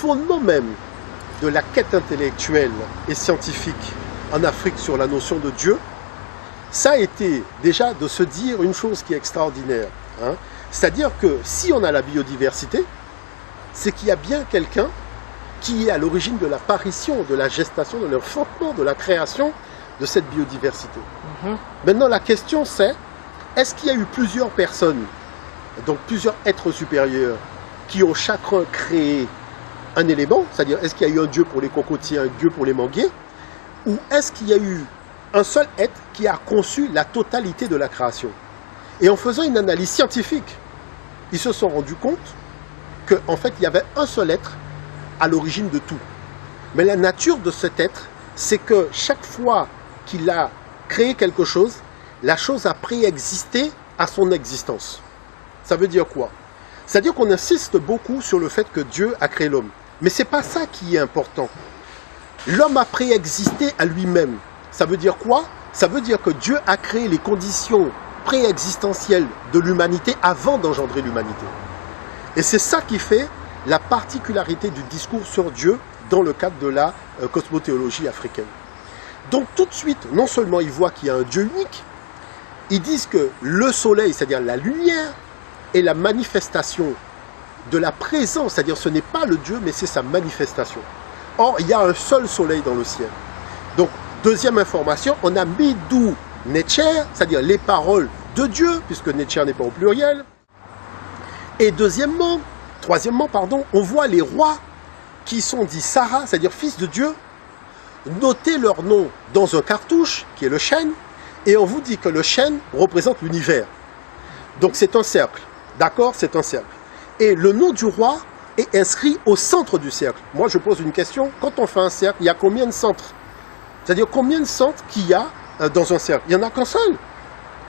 fondement même de la quête intellectuelle et scientifique en Afrique sur la notion de Dieu, ça a été déjà de se dire une chose qui est extraordinaire. Hein. C'est-à-dire que si on a la biodiversité, c'est qu'il y a bien quelqu'un qui est à l'origine de l'apparition, de la gestation, de l'enfantement, de la création de cette biodiversité. Maintenant, la question c'est, est-ce qu'il y a eu plusieurs personnes, donc plusieurs êtres supérieurs, qui ont chacun créé un élément, c'est-à-dire est-ce qu'il y a eu un dieu pour les cocotiers, un dieu pour les manguiers, ou est-ce qu'il y a eu un seul être qui a conçu la totalité de la création? Et en faisant une analyse scientifique, ils se sont rendus compte qu'en fait, il y avait un seul être à l'origine de tout. Mais la nature de cet être, c'est que chaque fois qu'il a créé quelque chose, la chose a préexisté à son existence. Ça veut dire quoi? C'est-à-dire qu'on insiste beaucoup sur le fait que Dieu a créé l'homme. Mais ce n'est pas ça qui est important. L'homme a préexisté à lui-même. Ça veut dire quoi? Ça veut dire que Dieu a créé les conditions préexistentielles de l'humanité avant d'engendrer l'humanité. Et c'est ça qui fait la particularité du discours sur Dieu dans le cadre de la cosmothéologie africaine. Donc tout de suite, non seulement ils voient qu'il y a un Dieu unique, ils disent que le soleil, c'est-à-dire la lumière, est la manifestation de la présence, c'est-à-dire ce n'est pas le Dieu, mais c'est sa manifestation. Or, il y a un seul soleil dans le ciel. Donc, deuxième information, on a Midou Netcher, c'est-à-dire les paroles de Dieu, puisque Netcher n'est pas au pluriel. Et troisièmement, on voit les rois qui sont dits Sarah, c'est-à-dire fils de Dieu, noter leur nom dans un cartouche, qui est le chêne, et on vous dit que le chêne représente l'univers. Donc c'est un cercle, d'accord? C'est un cercle. Et le nom du roi est inscrit au centre du cercle. Moi, je pose une question. Quand on fait un cercle, il y a combien de centres? C'est-à-dire combien de centres qu'il y a dans un cercle? Il n'y en a qu'un seul.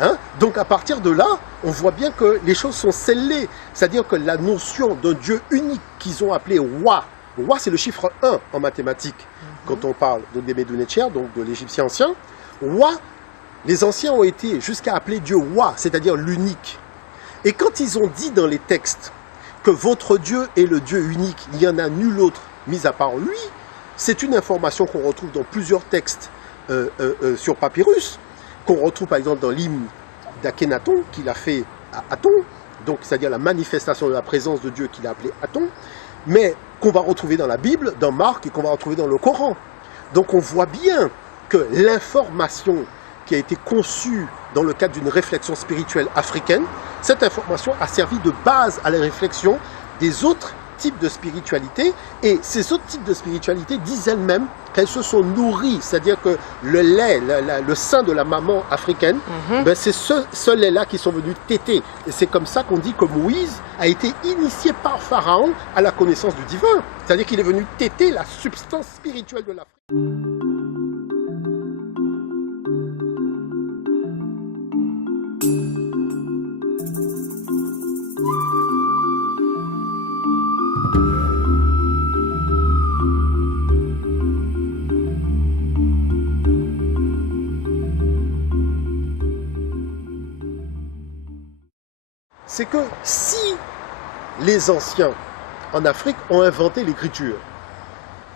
Hein? Donc à partir de là, on voit bien que les choses sont scellées. C'est-à-dire que la notion d'un Dieu unique qu'ils ont appelé Wa, Wa c'est le chiffre 1 en mathématiques, quand on parle de Médou Netcher, donc de l'égyptien ancien. Wa, les anciens ont été jusqu'à appeler Dieu Wa, c'est-à-dire l'unique. Et quand ils ont dit dans les textes que votre Dieu est le Dieu unique, il n'y en a nul autre mis à part lui, c'est une information qu'on retrouve dans plusieurs textes sur papyrus, qu'on retrouve par exemple dans l'hymne d'Akhenaton qu'il a fait à Aton, donc c'est-à-dire la manifestation de la présence de Dieu qu'il a appelé Aton, mais qu'on va retrouver dans la Bible, dans Marc et qu'on va retrouver dans le Coran. Donc on voit bien que l'information qui a été conçue dans le cadre d'une réflexion spirituelle africaine, cette information a servi de base à la réflexion des autres types de spiritualité, et ces autres types de spiritualité disent elles-mêmes qu'elles se sont nourries, c'est-à-dire que le lait, le sein de la maman africaine, ben c'est ce lait-là qui sont venus téter. Et c'est comme ça qu'on dit que Moïse a été initié par Pharaon à la connaissance du divin. C'est-à-dire qu'il est venu téter la substance spirituelle de l'Afrique. C'est que si les anciens en Afrique ont inventé l'écriture,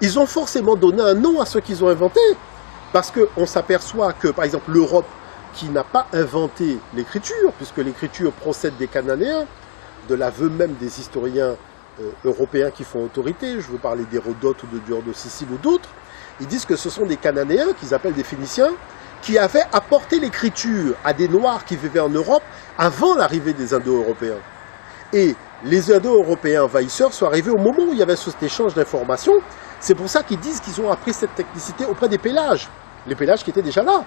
ils ont forcément donné un nom à ce qu'ils ont inventé. Parce qu'on s'aperçoit que, par exemple, l'Europe, qui n'a pas inventé l'écriture, puisque l'écriture procède des Cananéens, de l'aveu même des historiens européens qui font autorité, je veux parler d'Hérodote ou de Dior de Sicile ou d'autres, ils disent que ce sont des Cananéens, qu'ils appellent des Phéniciens, qui avaient apporté l'écriture à des Noirs qui vivaient en Europe avant l'arrivée des Indo-Européens. Et les Indo-Européens envahisseurs sont arrivés au moment où il y avait cet échange d'informations. C'est pour ça qu'ils disent qu'ils ont appris cette technicité auprès des Pélages, les Pélages qui étaient déjà là.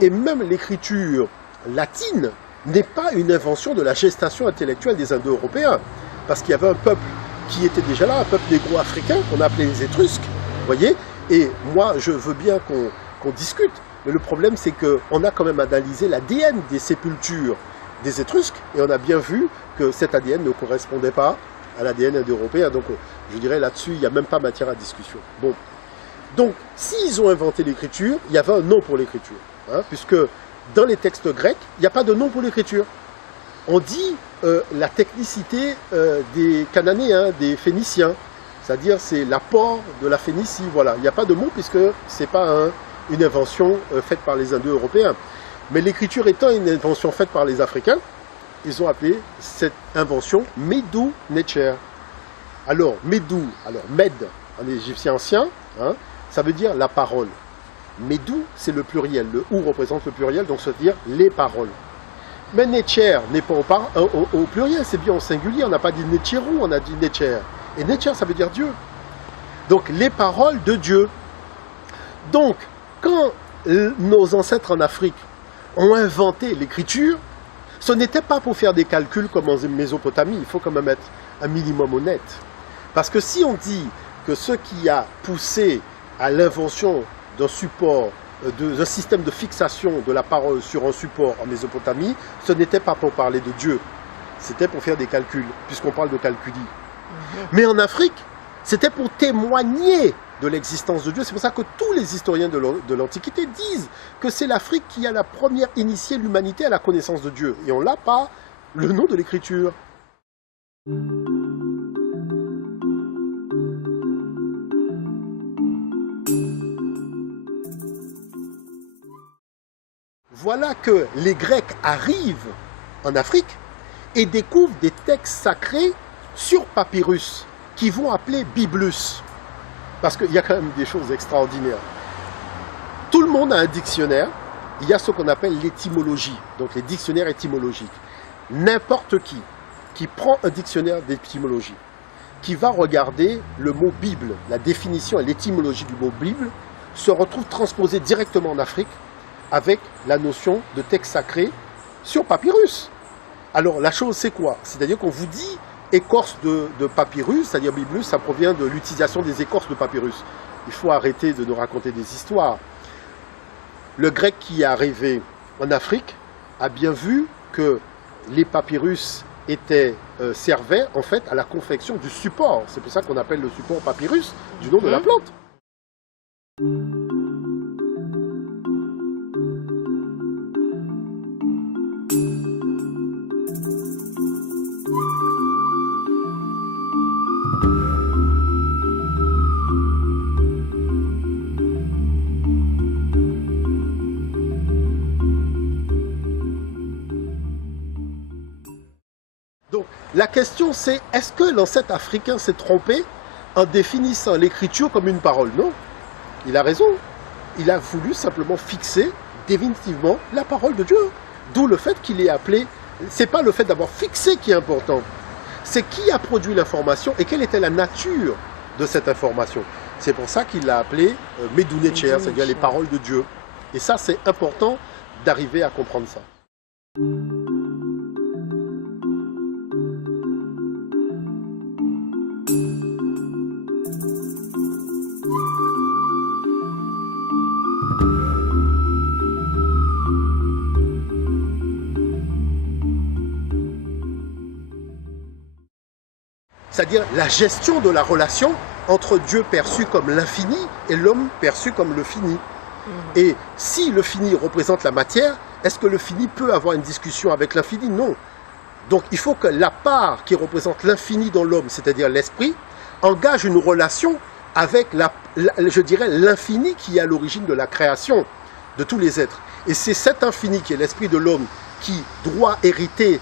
Et même l'écriture latine n'est pas une invention de la gestation intellectuelle des Indo-Européens, parce qu'il y avait un peuple qui était déjà là, un peuple négro-africain qu'on appelait les Étrusques, voyez. Et moi, je veux bien qu'on discute. Mais le problème, c'est qu'on a quand même analysé l'ADN des sépultures des Étrusques, et on a bien vu que cet ADN ne correspondait pas à l'ADN indo-européen. Donc, je dirais là-dessus, il n'y a même pas matière à discussion. Bon. Donc, s'ils ont inventé l'écriture, il y avait un nom pour l'écriture. Hein, puisque dans les textes grecs, il n'y a pas de nom pour l'écriture. On dit la technicité des Cananéens, des Phéniciens. c'est-à-dire c'est l'apport de la Phénicie. Voilà, il n'y a pas de mot puisque ce n'est pas une invention faite par les Indo-Européens. Mais l'écriture étant une invention faite par les Africains, ils ont appelé cette invention Medu Necher. Alors, Medu, Med en égyptien ancien, hein, ça veut dire la parole. Medu, c'est le pluriel. Le ou représente le pluriel, donc ça veut dire les paroles. Mais Necher n'est pas au pluriel, c'est bien au singulier. On n'a pas dit Necherou, on a dit Necher. Et Necher, ça veut dire Dieu. Donc, les paroles de Dieu. Donc, quand nos ancêtres en Afrique ont inventé l'écriture, ce n'était pas pour faire des calculs comme en Mésopotamie. Il faut quand même être un minimum honnête. Parce que si on dit que ce qui a poussé à l'invention d'un support, d'un système de fixation de la parole sur un support en Mésopotamie, ce n'était pas pour parler de Dieu. C'était pour faire des calculs, puisqu'on parle de calculi. Mais en Afrique, c'était pour témoigner de l'existence de Dieu. C'est pour ça que tous les historiens de l'Antiquité disent que c'est l'Afrique qui a la première initié l'humanité à la connaissance de Dieu. Et on l'a par le nom de l'écriture. Voilà que les Grecs arrivent en Afrique et découvrent des textes sacrés sur papyrus qui vont appeler Biblus. Parce qu'il y a quand même des choses extraordinaires. Tout le monde a un dictionnaire. Il y a ce qu'on appelle l'étymologie, donc les dictionnaires étymologiques. N'importe qui prend un dictionnaire d'étymologie, qui va regarder le mot Bible, la définition et l'étymologie du mot Bible, se retrouve transposé directement en Afrique avec la notion de texte sacré sur papyrus. Alors la chose c'est quoi? C'est-à-dire qu'on vous dit écorce de papyrus, c'est-à-dire Biblus, ça provient de l'utilisation des écorces de papyrus. Il faut arrêter de nous raconter des histoires. Le grec qui est arrivé en Afrique a bien vu que les papyrus servaient en fait à la confection du support. C'est pour ça qu'on appelle le support papyrus du nom de la plante. La question c'est, est-ce que l'ancêtre africain s'est trompé en définissant l'écriture comme une parole? Non, il a raison. Il a voulu simplement fixer définitivement la parole de Dieu. D'où le fait qu'il est appelé, c'est pas le fait d'avoir fixé qui est important, c'est qui a produit l'information et quelle était la nature de cette information. C'est pour ça qu'il l'a appelé Medu Necher, c'est-à-dire les paroles de Dieu. Et ça c'est important d'arriver à comprendre ça. C'est-à-dire la gestion de la relation entre Dieu perçu comme l'infini et l'homme perçu comme le fini. Et si le fini représente la matière, est-ce que le fini peut avoir une discussion avec l'infini? Non. Donc il faut que la part qui représente l'infini dans l'homme, c'est-à-dire l'esprit, engage une relation avec, je dirais, l'infini qui est à l'origine de la création de tous les êtres. Et c'est cet infini qui est l'esprit de l'homme qui doit hériter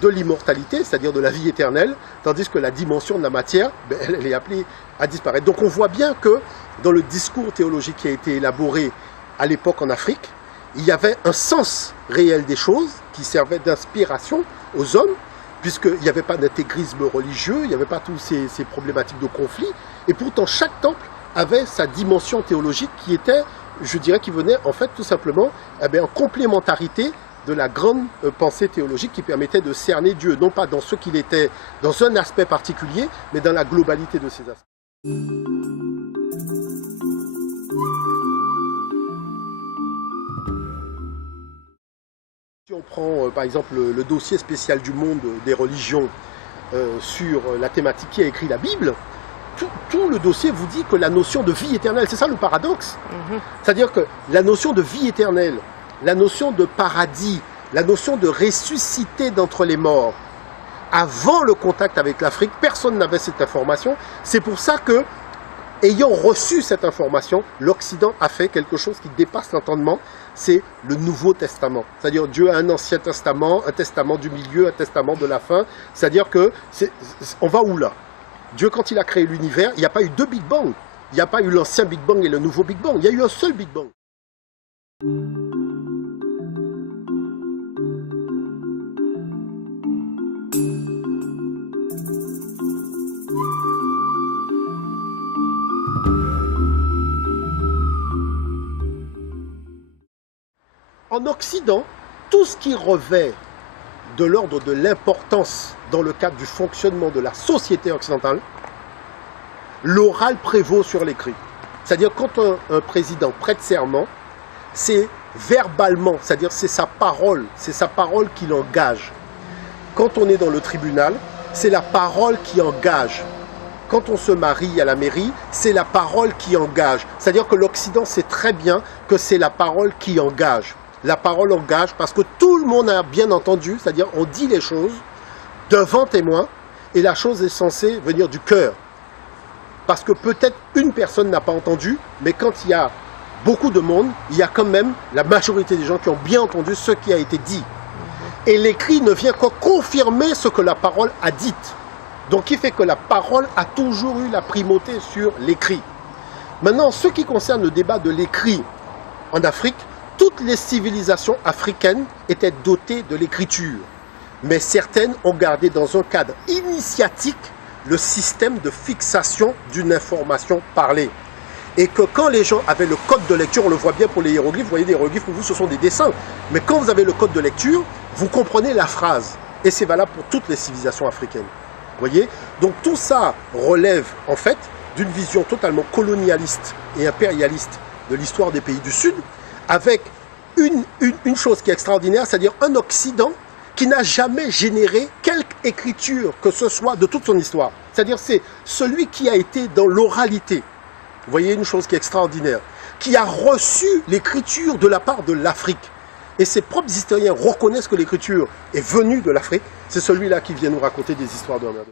de l'immortalité, c'est-à-dire de la vie éternelle, tandis que la dimension de la matière, elle est appelée à disparaître. Donc on voit bien que dans le discours théologique qui a été élaboré à l'époque en Afrique, il y avait un sens réel des choses qui servait d'inspiration aux hommes, puisqu'il n'y avait pas d'intégrisme religieux, il n'y avait pas toutes ces problématiques de conflit, et pourtant chaque temple avait sa dimension théologique qui était, je dirais, qui venait en fait tout simplement en complémentarité de la grande pensée théologique qui permettait de cerner Dieu, non pas dans ce qu'il était, dans un aspect particulier, mais dans la globalité de ses aspects. Si on prend par exemple le dossier spécial du monde des religions sur la thématique qui a écrit la Bible, tout le dossier vous dit que la notion de vie éternelle, c'est ça le paradoxe. C'est-à-dire que la notion de vie éternelle, la notion de paradis, la notion de ressusciter d'entre les morts, avant le contact avec l'Afrique, personne n'avait cette information. C'est pour ça que, ayant reçu cette information, l'Occident a fait quelque chose qui dépasse l'entendement, c'est le Nouveau Testament. C'est-à-dire Dieu a un Ancien Testament, un Testament du milieu, un Testament de la fin. C'est-à-dire que, on va où là? Dieu, quand il a créé l'univers, il n'y a pas eu deux Big Bang. Il n'y a pas eu l'ancien Big Bang et le nouveau Big Bang. Il y a eu un seul Big Bang. En Occident, tout ce qui revêt de l'ordre de l'importance dans le cadre du fonctionnement de la société occidentale, l'oral prévaut sur l'écrit. C'est-à-dire quand un président prête serment, c'est verbalement, c'est-à-dire c'est sa parole qui l'engage. Quand on est dans le tribunal, c'est la parole qui engage. Quand on se marie à la mairie, c'est la parole qui engage. C'est-à-dire que l'Occident sait très bien que c'est la parole qui engage. La parole engage parce que tout le monde a bien entendu, c'est-à-dire on dit les choses devant témoin et la chose est censée venir du cœur. Parce que peut-être une personne n'a pas entendu, mais quand il y a beaucoup de monde, il y a quand même la majorité des gens qui ont bien entendu ce qui a été dit. Et l'écrit ne vient que confirmer ce que la parole a dit. Donc, qui fait que la parole a toujours eu la primauté sur l'écrit. Maintenant, ce qui concerne le débat de l'écrit en Afrique, toutes les civilisations africaines étaient dotées de l'écriture. Mais certaines ont gardé dans un cadre initiatique le système de fixation d'une information parlée. Et que quand les gens avaient le code de lecture, on le voit bien pour les hiéroglyphes, vous voyez des hiéroglyphes pour vous ce sont des dessins. Mais quand vous avez le code de lecture, vous comprenez la phrase. Et c'est valable pour toutes les civilisations africaines. Vous voyez? Donc tout ça relève en fait d'une vision totalement colonialiste et impérialiste de l'histoire des pays du Sud, avec une chose qui est extraordinaire, c'est-à-dire un Occident qui n'a jamais généré quelque écriture que ce soit de toute son histoire. C'est-à-dire c'est celui qui a été dans l'oralité. Vous voyez une chose qui est extraordinaire, qui a reçu l'écriture de la part de l'Afrique. Et ses propres historiens reconnaissent que l'écriture est venue de l'Afrique. C'est celui-là qui vient nous raconter des histoires de la merde.